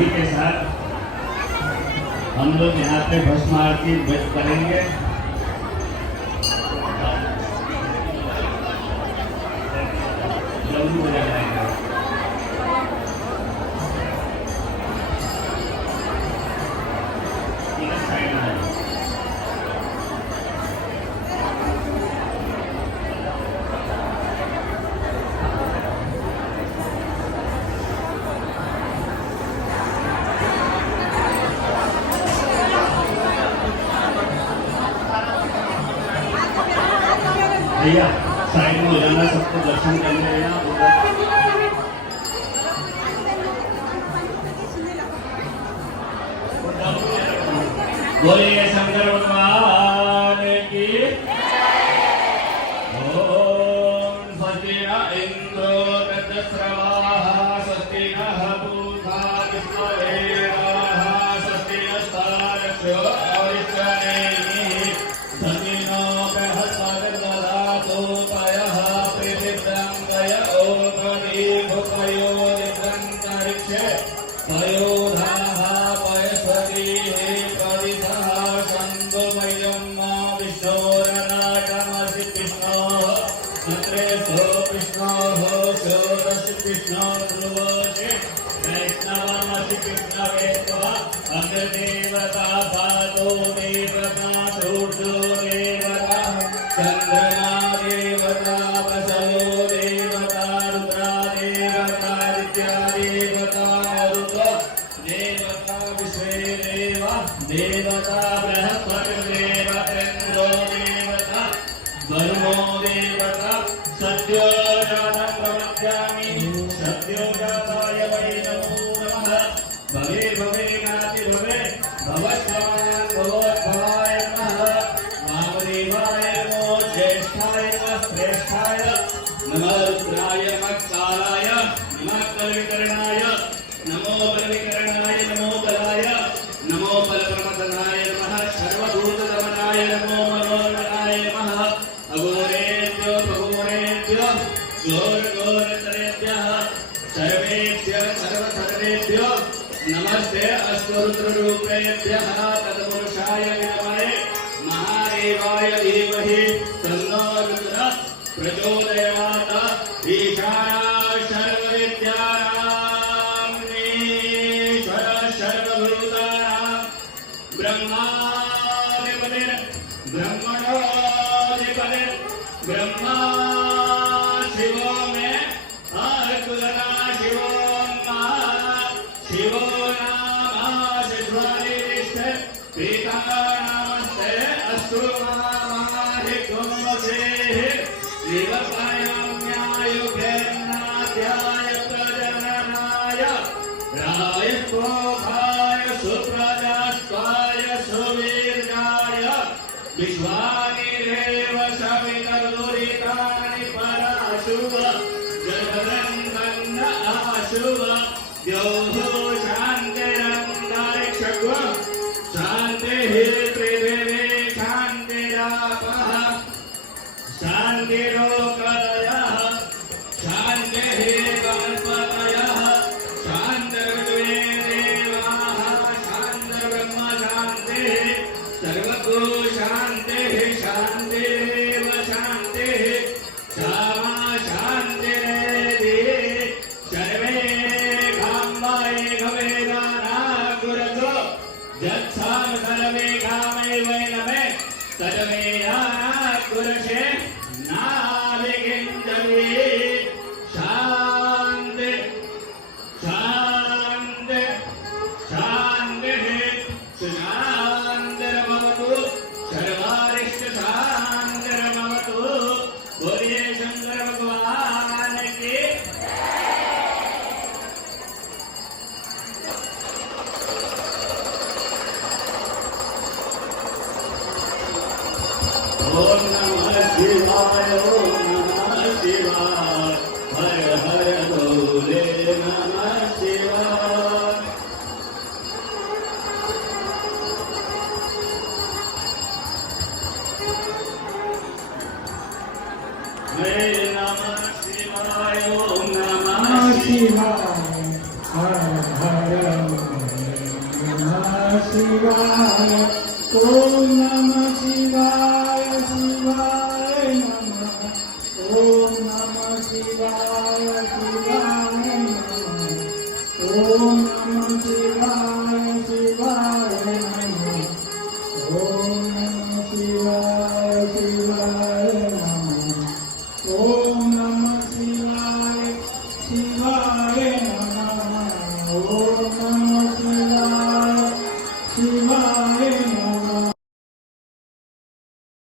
उन्हीं के साथ हम लोग यहाँ पे भस्म आरती करेंगे। डमरू बजा जाएगा। साइड में भैया साइड में हो जाना, सबको दर्शन करने लेना। बोलिए शंकर भगवान की। ओम स्वस्ति न इंद्रो तत्स्रवाः स्वस्ति नः पूषा विश्ववेदाः स्वस्ति नस्तारक्षो अरिष्टनेमिः स्वस्ति नो बृहस्पतिर्दधातु पयः पृथिव्याङ्गय ओपदीभुपयो निद्रन्तरिक्षे पयोधाः पयस्पतिः प्रदिशः शङ्कुमयं मा विष्णोरनाटमसि कृष्णोः सुत्रेषु कृष्णोः षोडशि कृष्णो ध्रुवोषि वैष्णवमसि कृष्णवे त्वा अग्रदेवता पादो देवता सूर्यो देवता चन्द्रमा देवता वसयो देवता रुद्रा देवता विद्या देवता मरुतो देवता विश्वे देवा देवता बृहस्पतिर्देव इन्द्रो देवता वरुणो देवता सद्यो जातं प्रवक्ष्यामि सद्यो जाताय वै नमो नमः भवे भवे नाति भवे भवश्रवणान् भवोद्भवाय नमः वामदेवाय नमो ज्येष्ठाय नमः श्रेष्ठाय नमः रुद्राय नमः कालाय नमः कलविकरणाय नमो बलविकरणाय नमो बलाय नमो बलप्रमदनाय नमः सर्वभूतदमनाय नमो मनोन्मनाय नमः अघोरेभ्यो भगोरेभ्यो घोरघोरतरेभ्यः सर्वेभ्यः सर्वसर्वेभ्यो नमस्ते अस्तु रुद्ररूपेभ्यः तत्पुरुषाय विद्महे महादेवाय धीमहि तन्नो रुद्रः प्रचोदयात् ईशानः सर्वविद्यानां सर्वभूतानां ब्रह्माधिपतिर् ब्रह्मणोऽधिपतिर् ब्रह्मा शिवो मे आर्कुलना शिवो शिवो नाम शिध्वरिष्ठे पीतानामस्ते अस्तु मामाहिकुंसेः शिवपायाम्यायुभेन्नाध्याय प्रजननाय रायस्पोभाय सुप्रजास्त्वाय सुवीर्याय विश्वानिरेव सवितर्दुरितानि पराशुभ जगदन्तन्न आशुभ द्योः शान्तिरन्तरिक्षः शान्तिः पृथिवी शान्तिरापः शान्तिरोकदयः शान्तिः कल्पतयः शान्तिर्द्वे देवाः शान्तिर्ब्रह्म शान्तिः सर्वतो शान्तिः शान्तिरेव शान्तिः क्षमा शान्तिरेधि सर्वे कामाय भवेदाना गुरतो यत्साम सर्वे शिवाय ओम नमः शिवाय शिवाय नमः ओम नमः शिवाय शिवाय नमः ओम नमः शिवाय शिवाय नमः ओम नमः शिवाय शिवाय नमः ओम नमः शिवाय शिवाय